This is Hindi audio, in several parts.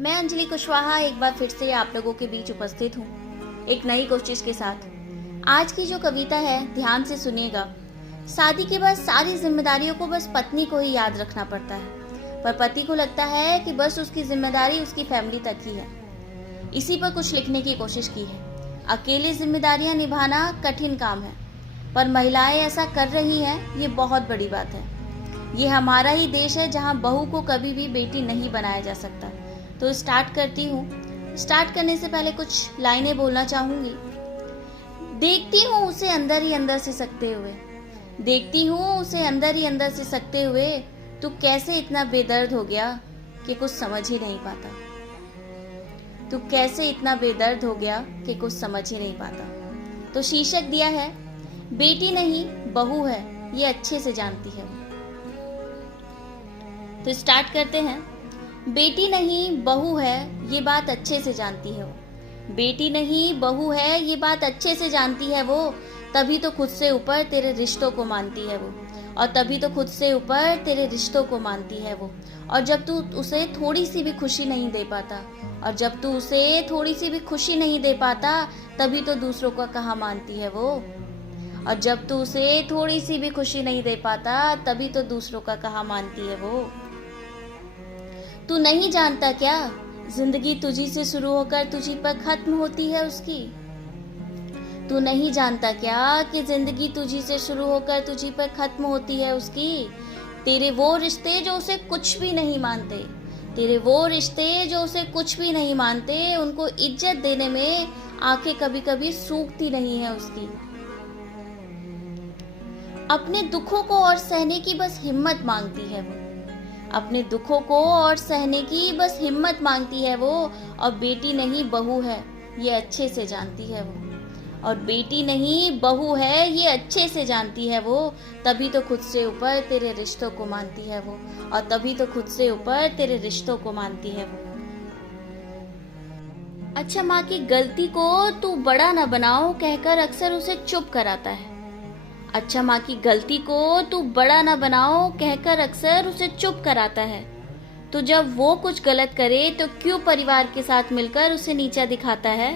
मैं अंजलि कुशवाहा एक बार फिर से आप लोगों के बीच उपस्थित हूँ एक नई कोशिश के साथ। आज की जो कविता है ध्यान से सुनिएगा। शादी के बाद सारी जिम्मेदारियों को बस पत्नी को ही याद रखना पड़ता है, पर पति को लगता है कि बस उसकी जिम्मेदारी उसकी फैमिली तक ही है। इसी पर कुछ लिखने की कोशिश की है। अकेले जिम्मेदारियां निभाना कठिन काम है, पर महिलाएं ऐसा कर रही हैं, ये बहुत बड़ी बात है। ये हमारा ही देश है जहाँ बहू को कभी भी बेटी नहीं बनाया जा सकता। तो स्टार्ट करती हूँ। स्टार्ट करने से पहले कुछ लाइनें बोलना चाहूँगी। देखती हूँ उसे अंदर ही अंदर से सकते हुए, देखती हूँ उसे अंदर ही अंदर से सकते हुए, तू कैसे इतना बेदर्द हो गया कि कुछ समझ ही नहीं पाता। तू कैसे इतना बेदर्द हो गया कि कुछ समझ ही नहीं पाता। तो शीर्षक दिया है बेटी नहीं बहू है, ये अच्छे से जानती है। तो स्टार्ट करते हैं। बेटी नहीं बहू है, ये बात अच्छे से जानती है वो। बेटी नहीं बहू है, ये बात अच्छे से जानती है वो। तभी तो खुद से ऊपर तेरे रिश्तों को मानती है वो। और तभी तो खुद से ऊपर तेरे रिश्तों को मानती है वो। और जब तू उसे थोड़ी सी भी खुशी नहीं दे पाता, और जब तू उसे थोड़ी सी भी खुशी नहीं दे पाता, तभी तो दूसरों का कहाँ मानती है वो। और जब तू उसे थोड़ी सी भी खुशी नहीं दे पाता, तभी तो दूसरों का कहाँ मानती है वो। तू नहीं जानता क्या, जिंदगी तुझी से शुरू होकर तुझी पर खत्म होती है उसकी। तू नहीं जानता क्या कि जिंदगी तुझी से शुरू होकर तुझी पर खत्म होती है उसकी। तेरे वो रिश्ते जो उसे कुछ भी नहीं मानते, तेरे वो रिश्ते जो उसे कुछ भी नहीं मानते, उनको इज्जत देने में आंखें कभी कभी सूखती नहीं है उसकी। अपने दुखों को और सहने की बस हिम्मत मांगती है वो। अपने दुखों को और सहने की बस हिम्मत मांगती है वो। और बेटी नहीं बहू है, ये अच्छे से जानती है वो। और बेटी नहीं बहू है, ये अच्छे से जानती है वो। तभी तो खुद से ऊपर तेरे रिश्तों को मानती है वो। और तभी तो खुद से ऊपर तेरे रिश्तों को मानती है वो। अच्छा, माँ की गलती को तू बड़ा न बनाओ कहकर अक्सर उसे चुप कराता है। अच्छा, माँ की गलती को तू बड़ा न बनाओ कहकर अक्सर उसे चुप कराता है। तो जब वो कुछ गलत करे तो क्यों परिवार के साथ मिलकर उसे नीचा दिखाता है।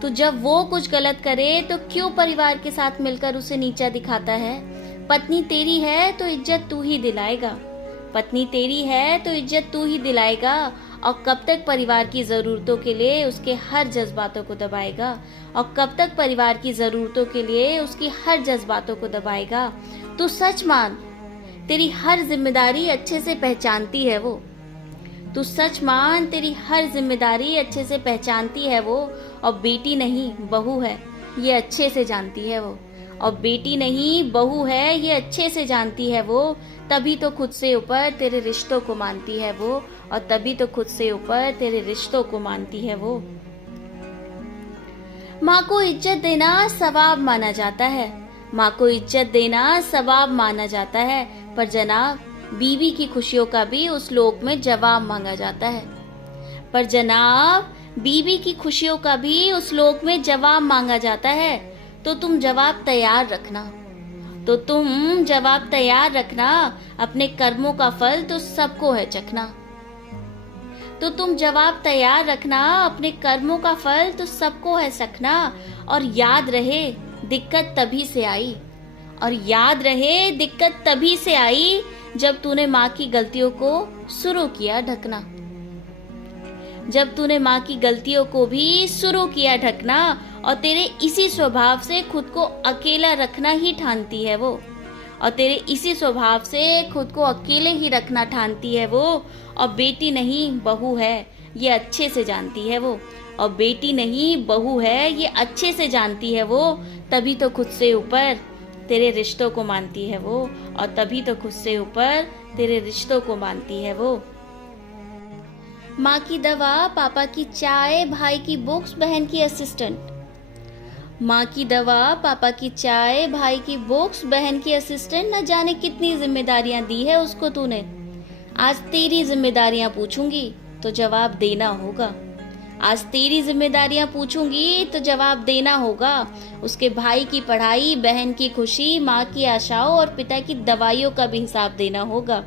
तो जब वो कुछ गलत करे तो क्यों परिवार के साथ मिलकर उसे नीचा दिखाता है। पत्नी तेरी है तो इज्जत तू ही दिलाएगा। पत्नी तेरी है तो इज्जत तू ही दिलाएगा। और कब तक परिवार की जरूरतों के लिए उसके हर जज्बातों को दबाएगा। और कब तक परिवार की जरूरतों के लिए उसकी हर जज्बातों को दबाएगा। तू सच मान, तेरी हर जिम्मेदारी अच्छे से पहचानती है वो। तू सच मान, तेरी हर जिम्मेदारी अच्छे से पहचानती है वो। और बेटी नहीं बहू है, ये अच्छे से जानती है वो। और बेटी नहीं बहू है, ये अच्छे से जानती है वो। तभी तो खुद से ऊपर तेरे रिश्तों को मानती है वो। और तभी तो खुद से ऊपर तेरे रिश्तों को मानती है वो। माँ को इज्जत देना सवाब माना जाता है। माँ को इज्जत देना सवाब माना जाता है। पर जनाब, बीवी की खुशियों का भी उस लोक में जवाब मांगा जाता है। पर जनाब, बीवी की खुशियों का भी उस लोक में जवाब मांगा जाता है। तो तुम जवाब तैयार रखना। तो तुम जवाब तैयार रखना। अपने कर्मों का फल तो सबको है चखना। तो तुम जवाब तैयार रखना। अपने कर्मों का फल तो सबको है चखना। और याद रहे दिक्कत तभी से आई। और याद रहे दिक्कत तभी से आई जब तूने माँ की गलतियों को शुरू किया ढकना। जब तूने माँ की गलतियों को भी शुरू किया ढकना। और तेरे इसी स्वभाव से खुद को अकेला रखना ही ठानती है वो। और तेरे इसी स्वभाव से खुद को अकेले ही रखना ठानती है वो। और बेटी नहीं बहू है, ये अच्छे से जानती है वो। और बेटी नहीं बहू है, ये अच्छे से जानती है वो। तभी तो खुद से ऊपर तेरे रिश्तों को मानती है वो। और तभी तो खुद से ऊपर तेरे रिश्तों को मानती है वो। माँ की दवा, पापा की चाय, भाई की बुक्स, बहन की असिस्टेंट। माँ की दवा, पापा की चाय, भाई की बुक्स, बहन की असिस्टेंट। न जाने कितनी जिम्मेदारियां दी है उसको तूने। आज तेरी जिम्मेदारियां पूछूंगी तो जवाब देना होगा। आज तेरी जिम्मेदारियां पूछूंगी तो जवाब देना होगा। उसके भाई की पढ़ाई, बहन की खुशी, माँ की आशाओं और पिता की दवाइयों का भी हिसाब देना होगा।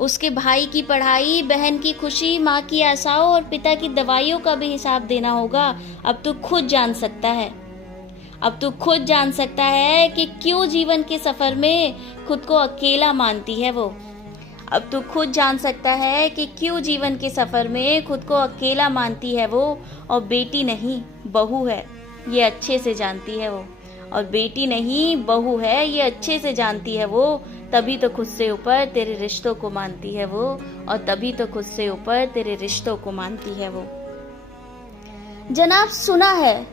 उसके भाई की पढ़ाई, बहन की खुशी, माँ की आशाओं और पिता की दवाइयों का भी हिसाब देना होगा। अब तू खुद जान सकता है। अब तू खुद जान सकता है कि क्यों जीवन के सफर में खुद को अकेला मानती है वो। अब तू खुद जान सकता है कि क्यों जीवन के सफर में खुद को अकेला मानती है वो। और बेटी नहीं बहू है, ये अच्छे से जानती है वो। और बेटी नहीं बहू है, ये अच्छे से जानती है वो। तभी तो खुद से ऊपर तेरे रिश्तों को मानती है वो। और तभी तो खुद से ऊपर तेरे रिश्तों को मानती है वो। जनाब, सुना है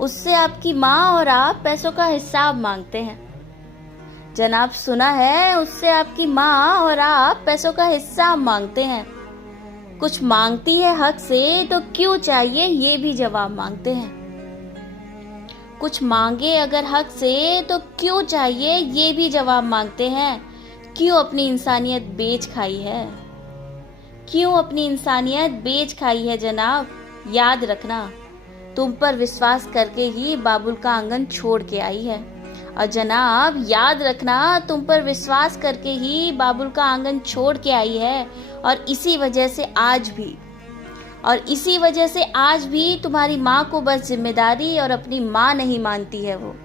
उससे आपकी माँ और आप पैसों का हिसाब मांगते हैं। जनाब, सुना है उससे आपकी माँ और आप पैसों का हिसाब मांगते हैं। कुछ मांगती है हक से तो क्यों चाहिए ये भी जवाब मांगते हैं। कुछ मांगे अगर हक से तो क्यों चाहिए ये भी जवाब मांगते हैं। क्यों अपनी इंसानियत बेच खाई है, क्यों अपनी इंसानियत बेच खाई है जनाब। याद रखना, तुम पर विश्वास करके ही बाबुल का आंगन छोड़ के आई है। और जनाब, याद रखना, तुम पर विश्वास करके ही बाबुल का आंगन छोड़ के आई है। और इसी वजह से आज भी तुम्हारी माँ को बस जिम्मेदारी और अपनी माँ नहीं मानती है वो।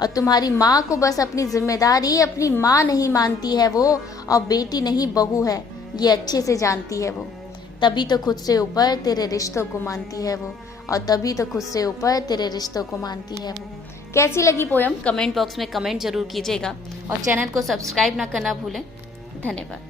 और तुम्हारी माँ को बस अपनी जिम्मेदारी, अपनी माँ नहीं मानती है वो। और बेटी नहीं बहू है, ये अच्छे से जानती है वो। तभी तो खुद से ऊपर तेरे रिश्तों को मानती है वो। और तभी तो खुद से ऊपर तेरे रिश्तों को मानती है वो। कैसी लगी पोयम कमेंट बॉक्स में कमेंट जरूर कीजिएगा। और चैनल को सब्सक्राइब ना करना भूलें। धन्यवाद।